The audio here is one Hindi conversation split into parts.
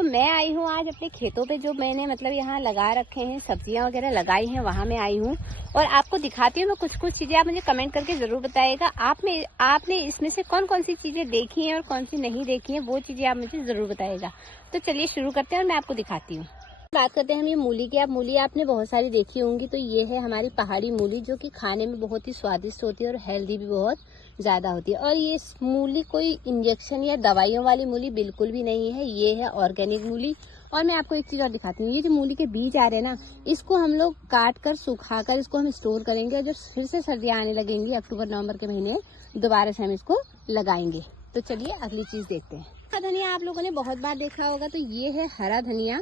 तो मैं आई हूँ आज अपने खेतों पे, जो मैंने मतलब यहाँ लगा रखे हैं, सब्जियाँ वगैरह लगाई हैं, वहाँ मैं आई हूँ और आपको दिखाती हूँ मैं कुछ चीज़ें। आप मुझे कमेंट करके ज़रूर बताइएगा आपने इसमें से कौन कौन सी चीज़ें देखी हैं और कौन सी नहीं देखी हैं, वो चीज़ें आप मुझे ज़रूर बताइएगा। तो चलिए शुरू करते हैं और मैं आपको दिखाती हूँ। बात करते हैं हम ये मूली की। मूली आपने बहुत सारी देखी होंगी। तो ये है हमारी पहाड़ी मूली, जो कि खाने में बहुत ही स्वादिष्ट होती है और हेल्दी भी बहुत ज़्यादा होती है। और ये मूली कोई इंजेक्शन या दवाइयों वाली मूली बिल्कुल भी नहीं है, ये है ऑर्गेनिक मूली। और मैं आपको एक चीज़ और दिखाती हूँ, ये जो मूली के बीज आ रहे हैं ना, इसको हम लोग काट कर सुखा कर इसको हम स्टोर करेंगे और जब फिर से सर्दियाँ आने लगेंगी अक्टूबर नवंबर के महीने, दोबारा से हम इसको लगाएंगे। तो चलिए अगली चीज़ देखते हैं। हरा धनिया आप लोगों ने बहुत बार देखा होगा। तो ये है हरा धनिया,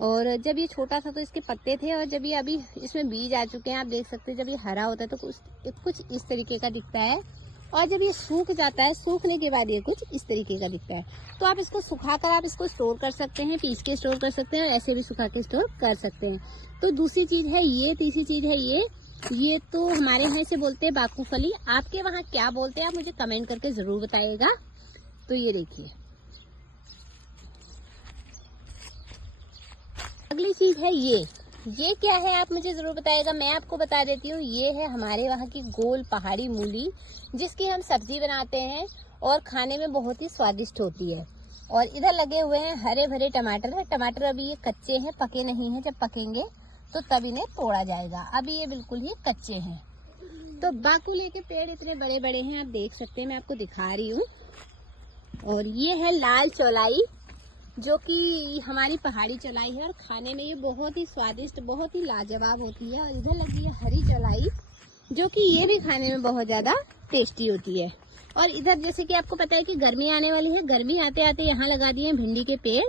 और जब ये छोटा था तो इसके पत्ते थे, और जब ये अभी इसमें बीज आ चुके हैं, आप देख सकते हैं। जब ये हरा होता है तो कुछ इस तरीके का दिखता है, और जब ये सूख जाता है, सूखने के बाद ये कुछ इस तरीके का दिखता है। तो आप इसको सुखाकर आप इसको स्टोर कर सकते हैं, पीस के स्टोर कर सकते हैं, और ऐसे भी सुखा के स्टोर कर सकते हैं। तो दूसरी चीज है ये, तीसरी चीज है ये तो हमारे यहाँ इसे बोलते हैं बाकूफली। आपके वहाँ क्या बोलते हैं आप मुझे कमेंट करके जरूर बताइएगा। तो ये देखिए, अगली चीज है ये क्या है आप मुझे जरूर बताइएगा। मैं आपको बता देती हूँ, ये है हमारे वहाँ की गोल पहाड़ी मूली, जिसकी हम सब्जी बनाते हैं और खाने में बहुत ही स्वादिष्ट होती है। और इधर लगे हुए हैं हरे भरे टमाटर है। टमाटर अभी ये कच्चे हैं, पके नहीं हैं। जब पकेंगे तो तब इन्हें तोड़ा जाएगा, अभी ये बिल्कुल ही कच्चे हैं। तो बाकुले के पेड़ इतने बड़े बड़े हैं, आप देख सकते हैं, मैं आपको दिखा रही हूँ। और ये है लाल चौलाई, जो कि हमारी पहाड़ी चौलाई है, और खाने में ये बहुत ही स्वादिष्ट, बहुत ही लाजवाब होती है। और इधर लगी है हरी चौलाई, जो कि ये भी खाने में बहुत ज्यादा टेस्टी होती है। और इधर जैसे कि आपको पता है कि गर्मी आने वाली है, गर्मी आते आते यहाँ लगा दिए हैं भिंडी के पेड़,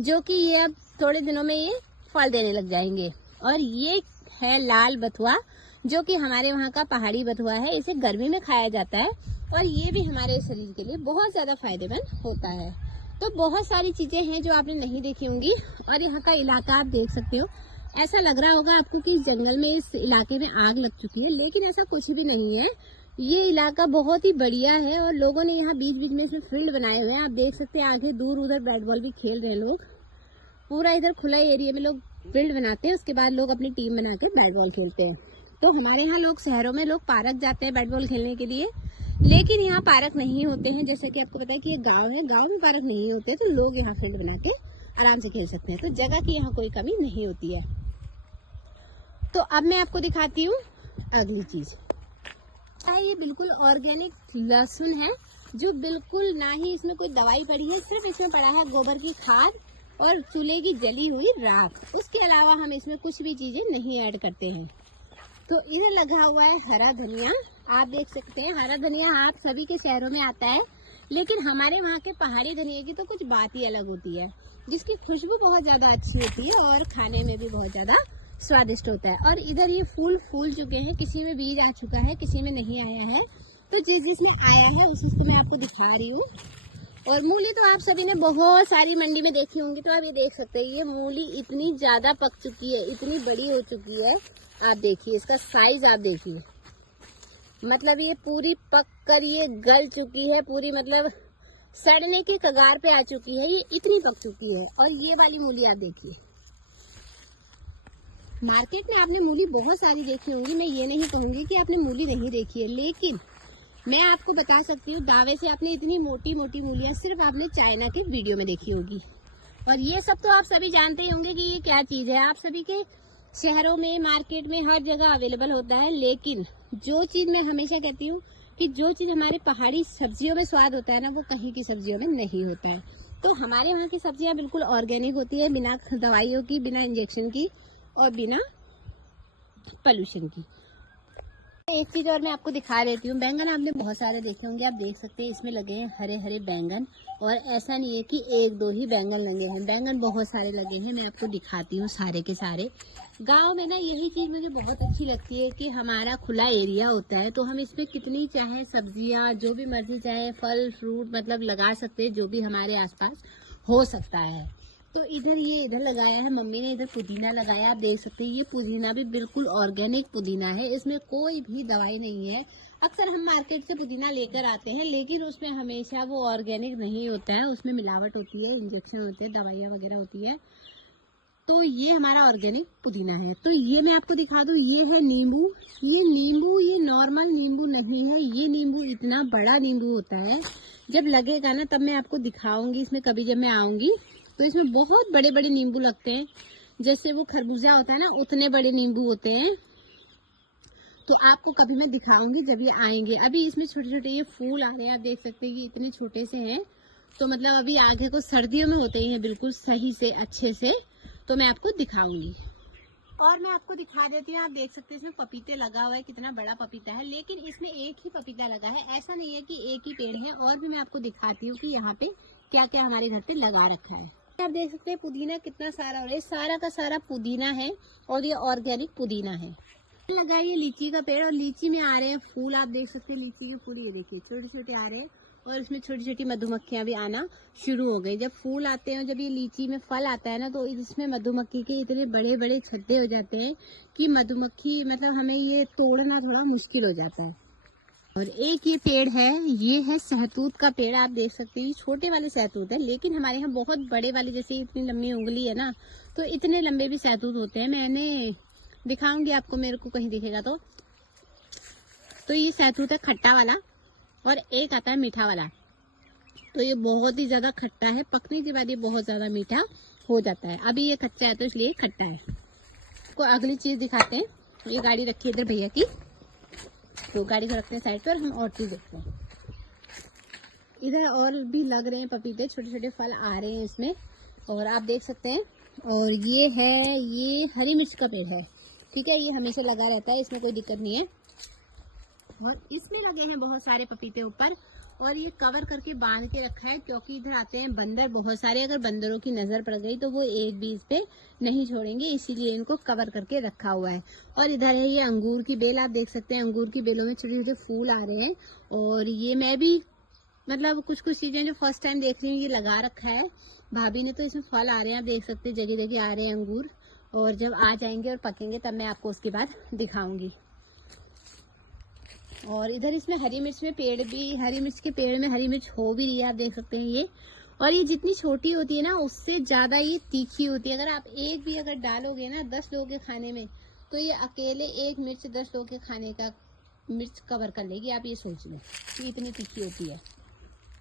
जो कि ये अब थोड़े दिनों में ये फल देने लग जाएंगे। और ये है लाल बथुआ, जो कि हमारे वहाँ का पहाड़ी बथुआ है। इसे गर्मी में खाया जाता है और ये भी हमारे शरीर के लिए बहुत ज्यादा फायदेमंद होता है। तो बहुत सारी चीजें हैं जो आपने नहीं देखी होंगी। और यहाँ का इलाका आप देख सकते हो, ऐसा लग रहा होगा आपको कि इस जंगल में, इस इलाके में आग लग चुकी है, लेकिन ऐसा कुछ भी नहीं है। ये इलाका बहुत ही बढ़िया है और लोगों ने यहाँ बीच बीच में इसमें फील्ड बनाए हुए हैं। आप देख सकते हैं आगे दूर उधर बैट बॉल भी खेल रहे हैं लोग। पूरा इधर खुला एरिया में लोग फील्ड बनाते हैं, उसके बाद लोग अपनी टीम बनाकर बैट बॉल खेलते हैं। तो हमारे यहाँ लोग शहरों में लोग पार्क जाते हैं बैट बॉल खेलने के लिए, लेकिन यहाँ पार्क नहीं होते हैं। जैसे कि आपको पता है कि ये गांव है, गांव में पार्क नहीं होते, तो लोग यहाँ फील्ड बना के आराम से खेल सकते हैं। तो जगह की यहाँ कोई कमी नहीं होती है। तो अब मैं आपको दिखाती हूँ अगली चीज। ये बिल्कुल ऑर्गेनिक लहसुन है, जो बिल्कुल ना ही इसमें कोई दवाई पड़ी है, सिर्फ इसमें पड़ा है गोबर की खाद और चूल्हे की जली हुई राख। उसके अलावा हम इसमें कुछ भी चीजें नहीं ऐड करते हैं। तो इधर लगा हुआ है हरा धनिया, आप देख सकते हैं। हरा धनिया आप सभी के शहरों में आता है, लेकिन हमारे वहाँ के पहाड़ी धनिया की तो कुछ बात ही अलग होती है, जिसकी खुशबू बहुत ज्यादा अच्छी होती है और खाने में भी बहुत ज्यादा स्वादिष्ट होता है। और इधर ये फूल चुके हैं, किसी में बीज आ चुका है, किसी में नहीं आया है। तो जिसमें आया है उसको मैं आपको दिखा रही हूँ। और मूली तो आप सभी ने बहुत सारी मंडी में देखी होंगी। तो आप ये देख सकते हैं, ये मूली इतनी ज्यादा पक चुकी है, इतनी बड़ी हो चुकी है। आप देखिए इसका साइज, आप देखिए, मतलब ये पूरी पक कर ये गल चुकी है, पूरी मतलब सड़ने के कगार पे आ चुकी है, ये इतनी पक चुकी है। और ये वाली मूली आप देखिए, मार्केट में आपने मूली बहुत सारी देखी होंगी, मैं ये नहीं कहूंगी कि आपने मूली नहीं देखी है, लेकिन मैं आपको बता सकती हूँ दावे से, आपने इतनी मोटी मोटी मूलियाँ सिर्फ आपने चाइना के वीडियो में देखी होगी। और ये सब तो आप सभी जानते ही होंगे कि ये क्या चीज है, आप सभी के शहरों में, मार्केट में, हर जगह अवेलेबल होता है। लेकिन जो चीज मैं हमेशा कहती हूँ कि जो चीज हमारे पहाड़ी सब्जियों में स्वाद होता है ना, वो कहीं की सब्जियों में नहीं होता है। तो हमारे वहाँ की सब्जियाँ बिल्कुल ऑर्गेनिक होती है, बिना दवाइयों की, बिना इंजेक्शन की और बिना पोल्यूशन की। एक चीज और मैं आपको दिखा देती हूँ। बैंगन आपने बहुत सारे देखे होंगे, आप देख सकते हैं इसमें लगे हैं हरे हरे बैंगन। और ऐसा नहीं है कि एक दो ही बैंगन लगे हैं, बैंगन बहुत सारे लगे हैं। मैं आपको दिखाती हूँ सारे के सारे। गांव में ना यही चीज मुझे बहुत अच्छी लगती है कि हमारा खुला एरिया होता है, तो हम इसमें कितनी चाहे सब्जियां, जो भी मर्जी चाहे फल फ्रूट मतलब लगा सकते हैं, जो भी हमारे आसपास हो सकता है। तो इधर लगाया है मम्मी ने, इधर पुदीना लगाया। आप देख सकते हैं ये पुदीना भी बिल्कुल ऑर्गेनिक पुदीना है, इसमें कोई भी दवाई नहीं है। अक्सर हम मार्केट से पुदीना लेकर आते हैं, लेकिन उसमें हमेशा वो ऑर्गेनिक नहीं होता है, उसमें मिलावट होती है, इंजेक्शन होते हैं, दवाइयाँ वगैरह होती है। तो ये हमारा ऑर्गेनिक पुदीना है। तो ये मैं आपको दिखा दूं, ये है नींबू। ये नॉर्मल नींबू नहीं है, ये नींबू इतना बड़ा नींबू होता है। जब लगेगा ना तब मैं आपको दिखाऊंगी इसमें, कभी जब मैं आऊंगी तो इसमें बहुत बड़े बड़े नींबू लगते हैं, जैसे वो खरबूजा होता है ना, उतने बड़े नींबू होते हैं। तो आपको कभी मैं दिखाऊंगी जब ये आएंगे। अभी इसमें छोटे छोटे ये फूल आ रहे हैं, आप देख सकते हैं कि इतने छोटे से हैं। तो मतलब अभी आगे को सर्दियों में होते ही हैं बिल्कुल सही से अच्छे से, तो मैं आपको दिखाऊंगी। और मैं आपको दिखा देती हूँ, आप देख सकते हैं इसमें पपीते लगा हुआ है, कितना बड़ा पपीता है। लेकिन इसमें एक ही पपीता लगा है, ऐसा नहीं है कि एक ही पेड़ है। और भी मैं आपको दिखाती हूँ कि यहाँ पे क्या क्या हमारे घर पे लगा रखा है। आप देख सकते हैं पुदीना कितना सारा हो रहा है, सारा का सारा पुदीना है और ये ऑर्गेनिक पुदीना है। लगा है ये लीची का पेड़, और लीची में आ रहे हैं फूल। आप देख सकते हैं लीची के फूल, ये देखिए छोटे छोटे आ रहे हैं, और इसमें छोटी छोटी मधुमक्खियां भी आना शुरू हो गई। जब फूल आते हैं, जब ये लीची में फल आता है ना, तो इसमें मधुमक्खी के इतने बड़े बड़े छत्ते हो जाते हैं कि मधुमक्खी मतलब हमें ये तोड़ना थोड़ा मुश्किल हो जाता है। और एक ये पेड़ है, ये है सहतूत का पेड़। आप देख सकते हैं छोटे वाले सहतूत है, लेकिन हमारे यहाँ बहुत बड़े वाले, जैसे इतनी लंबी उंगली है ना, तो इतने लंबे भी सहतूत होते हैं। मैंने दिखाऊंगी आपको, मेरे को कहीं दिखेगा तो ये सहतूत है खट्टा वाला, और एक आता है मीठा वाला। तो ये बहुत ही ज्यादा खट्टा है, पकने के बाद ये बहुत ज्यादा मीठा हो जाता है। अभी ये कच्चा है तो इसलिए खट्टा है। को अगली चीज दिखाते हैं। ये गाड़ी रखी है इधर भैया की, तो गाड़ी को रखते हैं साइड पर, हम और चीज देखते हैं। इधर और भी लग रहे हैं पपीते, छोटे छोटे फल आ रहे हैं इसमें, और आप देख सकते हैं। और ये है, ये हरी मिर्च का पेड़ है, ठीक है, ये हमेशा लगा रहता है, इसमें कोई दिक्कत नहीं है। और इसमें लगे हैं बहुत सारे पपीते ऊपर, और ये कवर करके बांध के रखा है, क्योंकि इधर आते हैं बंदर बहुत सारे। अगर बंदरों की नजर पड़ गई तो वो एक भी इस पे नहीं छोड़ेंगे, इसीलिए इनको कवर करके रखा हुआ है। और इधर है ये अंगूर की बेल, आप देख सकते हैं अंगूर की बेलों में छोटे छोटे फूल आ रहे हैं। और ये मैं भी मतलब कुछ कुछ चीजें जो फर्स्ट टाइम देख रही हूँ, ये लगा रखा है भाभी ने, तो इसमें फल आ रहे हैं, आप देख सकते हैं जगह जगह आ रहे हैं अंगूर। और जब आ जाएंगे और पकेंगे तब मैं आपको उसके बाद दिखाऊंगी। और इधर इसमें हरी मिर्च में पेड़ भी, हरी मिर्च के पेड़ में हरी मिर्च हो भी रही है, आप देख सकते हैं ये। और ये जितनी छोटी होती है ना, उससे ज्यादा ये तीखी होती है। अगर आप एक भी अगर डालोगे ना 10 लोगों के खाने में, तो ये अकेले एक मिर्च 10 लोगों के खाने का मिर्च कवर कर लेगी। आप ये सोच लो, ये इतनी तीखी होती है।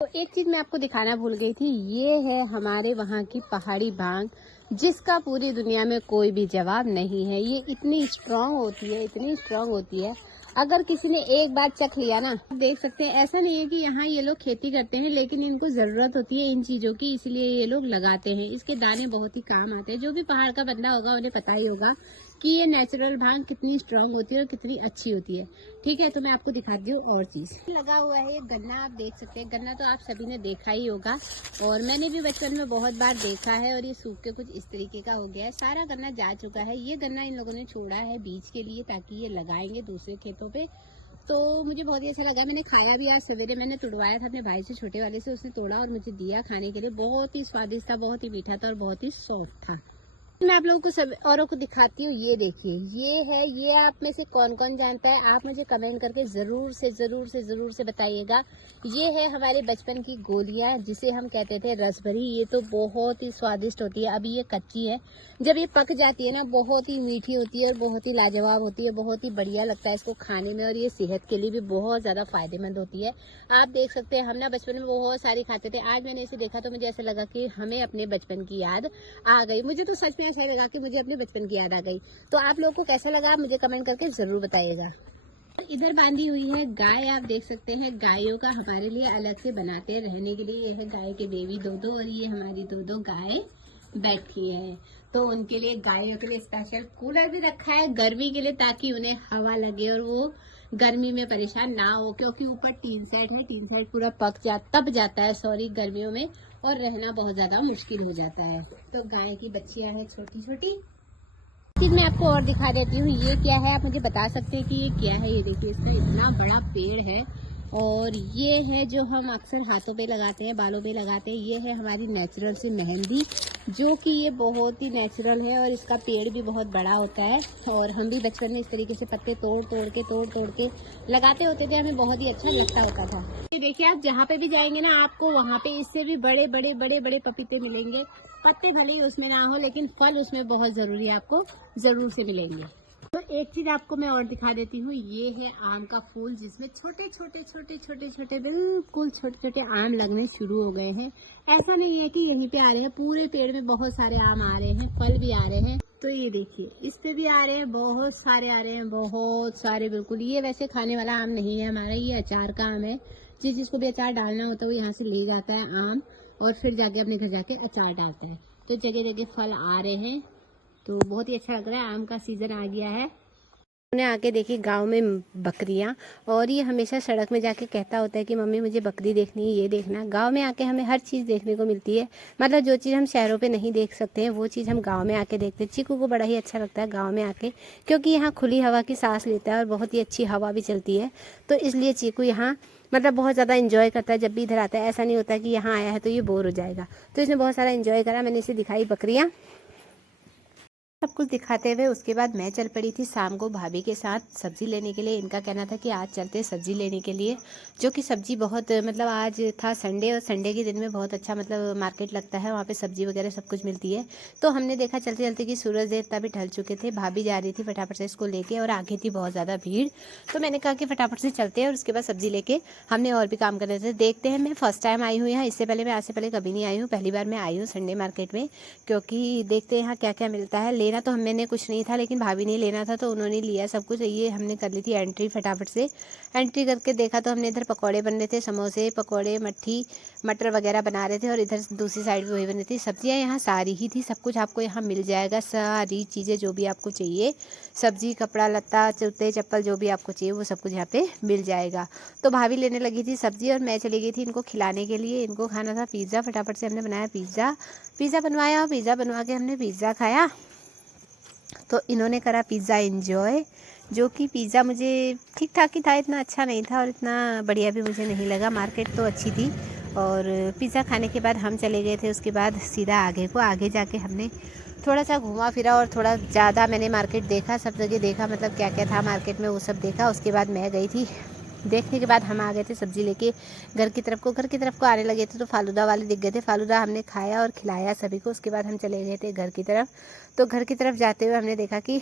तो एक चीज मैं आपको दिखाना भूल गई थी, ये है हमारे वहाँ की पहाड़ी भांग, जिसका पूरी दुनिया में कोई भी जवाब नहीं है। ये इतनी स्ट्रांग होती है, इतनी स्ट्रांग होती है, अगर किसी ने एक बार चख लिया ना, देख सकते हैं। ऐसा नहीं है कि यहाँ ये लोग खेती करते हैं, लेकिन इनको जरूरत होती है इन चीजों की, इसलिए ये लोग लगाते हैं। इसके दाने बहुत ही काम आते हैं। जो भी पहाड़ का बंदा होगा उन्हें पता ही होगा कि ये नेचुरल भांग कितनी स्ट्रांग होती है और कितनी अच्छी होती है। ठीक है, तो मैं आपको दिखाती हूँ और चीज। लगा हुआ है ये गन्ना, आप देख सकते हैं। गन्ना तो आप सभी ने देखा ही होगा, और मैंने भी बचपन में बहुत बार देखा है। और ये सूख के कुछ इस तरीके का हो गया है, सारा गन्ना जा चुका है। ये गन्ना इन लोगों ने छोड़ा है बीज के लिए, ताकि ये लगाएंगे दूसरे खेतों पे। तो मुझे बहुत ही अच्छा लगा, मैंने खाया भी। आज सवेरे मैंने तुड़वाया था अपने भाई से, छोटे वाले से, उसने तोड़ा और मुझे दिया खाने के लिए। बहुत ही स्वादिष्ट था, बहुत ही मीठा था और बहुत ही सॉफ्ट था। मैं आप लोगों को सब औरों को दिखाती हूँ। ये देखिए, ये है, ये आप में से कौन कौन जानता है, आप मुझे कमेंट करके जरूर से बताइएगा। ये है हमारे बचपन की गोलियां, जिसे हम कहते थे रसभरी। ये तो बहुत ही स्वादिष्ट होती है। अभी ये कच्ची है, जब ये पक जाती है ना, बहुत ही मीठी होती है और बहुत ही लाजवाब होती है, बहुत ही बढ़िया लगता है इसको खाने में। और ये सेहत के लिए भी बहुत ज्यादा फायदेमंद होती है। आप देख सकते हैं, हम ना बचपन में बहुत सारी खाते थे। आज मैंने इसे देखा तो मुझे ऐसा लगा कि हमें अपने बचपन की याद आ गई। मुझे तो सच में ऐसा लगा कि मुझे अपने बचपन की याद आ गई। तो आप लोगों को कैसा लगा, आप मुझे कमेंट करके जरूर बताइएगा। इधर बांधी हुई है गाय, आप देख सकते हैं। गायों का हमारे लिए अलग से बनाते हैं रहने के लिए। ये है गाय के बेबी दो, और ये हमारी दो गाय बैठी है। तो उनके लिए, गायों के लिए स्पेशल कूलर भी रखा है गर्मी के लिए, ताकि उन्हें हवा लगे और वो गर्मी में परेशान ना हो। क्योंकि ऊपर टीन सेट है, टीन सेट पूरा तप जाता है गर्मियों में, और रहना बहुत ज्यादा मुश्किल हो जाता है। तो गाय की बच्चियां हैं छोटी छोटी। चीज मैं आपको और दिखा देती हूँ। ये क्या है, आप मुझे बता सकते हैं कि ये क्या है। ये देखिए, इसका इतना बड़ा पेड़ है। और ये है जो हम अक्सर हाथों पे लगाते हैं, बालों पे लगाते हैं। ये है हमारी नेचुरल से मेहंदी। जो कि ये बहुत ही नेचुरल है और इसका पेड़ भी बहुत बड़ा होता है। और हम भी बचपन में इस तरीके से पत्ते तोड़ तोड़ के लगाते होते थे, हमें बहुत ही अच्छा लगता होता था। ये देखिए, आप जहाँ पे भी जाएंगे ना, आपको वहाँ पे इससे भी बड़े बड़े बड़े बड़े पपीते मिलेंगे। पत्ते भले ही उसमें ना हो, लेकिन फल उसमें बहुत ज़रूरी है, आपको ज़रूर से मिलेंगे। तो एक चीज़ आपको मैं और दिखा देती हूँ, ये है आम का फूल, जिसमें छोटे छोटे बिल्कुल छोटे छोटे आम लगने शुरू हो गए हैं। ऐसा नहीं है कि यहीं पे आ रहे हैं, पूरे पेड़ में बहुत सारे आम आ रहे हैं, फल भी आ रहे हैं। तो ये देखिए, इस पे भी आ रहे हैं, बहुत सारे आ रहे हैं, बहुत सारे बिल्कुल। ये वैसे खाने वाला आम नहीं है हमारा, ये अचार का आम है। जिसको भी अचार डालना होता है वो यहाँ से ले जाता है आम, और फिर जाके अपने घर जाके अचार डालता है। तो जगह जगह फल आ रहे हैं, तो बहुत ही अच्छा लग रहा है। आम का सीजन आ गया है। उन्हें आके देखी गांव में बकरियां, और ये हमेशा सड़क में जाके कहता होता है कि मम्मी मुझे बकरी देखनी है, ये देखना। गांव में आके हमें हर चीज़ देखने को मिलती है, मतलब जो चीज़ हम शहरों पे नहीं देख सकते हैं वो चीज़ हम गांव में आके देखते हैं। चीकू को बड़ा ही अच्छा लगता है गांव में आके, क्योंकि यहाँ खुली हवा की सांस लेता है और बहुत ही अच्छी हवा भी चलती है। तो इसलिए चीकू यहाँ मतलब बहुत ज़्यादा इन्जॉय करता है जब भी इधर आता है। ऐसा नहीं होता कि यहाँ आया है तो ये बोर हो जाएगा। तो इसने बहुत सारा इन्जॉय करा। मैंने इसे दिखाई बकरियाँ, सब कुछ दिखाते हुए उसके बाद मैं चल पड़ी थी शाम को भाभी के साथ सब्ज़ी लेने के लिए। इनका कहना था कि आज चलते सब्ज़ी लेने के लिए, जो कि सब्ज़ी बहुत मतलब आज था संडे, और संडे के दिन में बहुत अच्छा मतलब मार्केट लगता है, वहाँ पे सब्ज़ी वगैरह सब कुछ मिलती है। तो हमने देखा चलते चलते कि सूरज देवता भी ढल चुके थे। भाभी जा रही थी फटाफट से इसको लेके, और आगे थी बहुत ज़्यादा भीड़। तो मैंने कहा कि फटाफट से चलते हैं, और उसके बाद सब्ज़ी लेके हमने और भी काम करने थे। देखते हैं, मैं फर्स्ट टाइम आई हूँ यहाँ, इससे पहले मैं आज से पहले कभी नहीं आई हूँ, पहली बार मैं आई हूँ संडे मार्केट में। क्योंकि देखते हैं यहाँ क्या क्या मिलता है। लेना तो मैंने कुछ नहीं था, लेकिन भाभी ने लेना था तो उन्होंने लिया सब कुछ। ये हमने कर ली थी एंट्री फटाफट से। एंट्री करके देखा तो हमने इधर पकौड़े बन रहे थे, समोसे पकौड़े मट्ठी मटर वगैरह बना रहे थे, और इधर दूसरी साइड भी वही बन रही थी। सब्जियाँ यहाँ सारी ही थी, सब कुछ आपको यहाँ मिल जाएगा, सारी चीज़ें जो भी आपको चाहिए, सब्जी कपड़ा लत्ता जूते चप्पल जो भी आपको चाहिए वो सब कुछ यहाँ पे मिल जाएगा। तो भाभी लेने लगी थी सब्जी, और मैं चली गई थी इनको खिलाने के लिए। इनको खाना था पिज़्ज़ा, फटाफट से हमने बनाया पिज़्ज़ा बनवाया, और पिज़्ज़ा बनवा के हमने पिज़्ज़ा खाया। तो इन्होंने करा पिज़्ज़ा एंजॉय, जो कि पिज़्ज़ा मुझे ठीक ठाक ही था, इतना अच्छा नहीं था और इतना बढ़िया भी मुझे नहीं लगा। मार्केट तो अच्छी थी, और पिज़्ज़ा खाने के बाद हम चले गए थे उसके बाद सीधा आगे जाके हमने थोड़ा सा घूमा फिरा, और थोड़ा ज़्यादा मैंने मार्केट देखा, सब जगह देखा, मतलब क्या क्या था मार्केट में वो सब देखा। उसके बाद मैं गई थी, देखने के बाद हम आ गए थे सब्ज़ी लेके घर की तरफ को आने लगे थे। तो फालूदा वाले दिख गए थे, फालूदा हमने खाया और खिलाया सभी को। उसके बाद हम चले गए थे घर की तरफ। तो घर की तरफ जाते हुए हमने देखा कि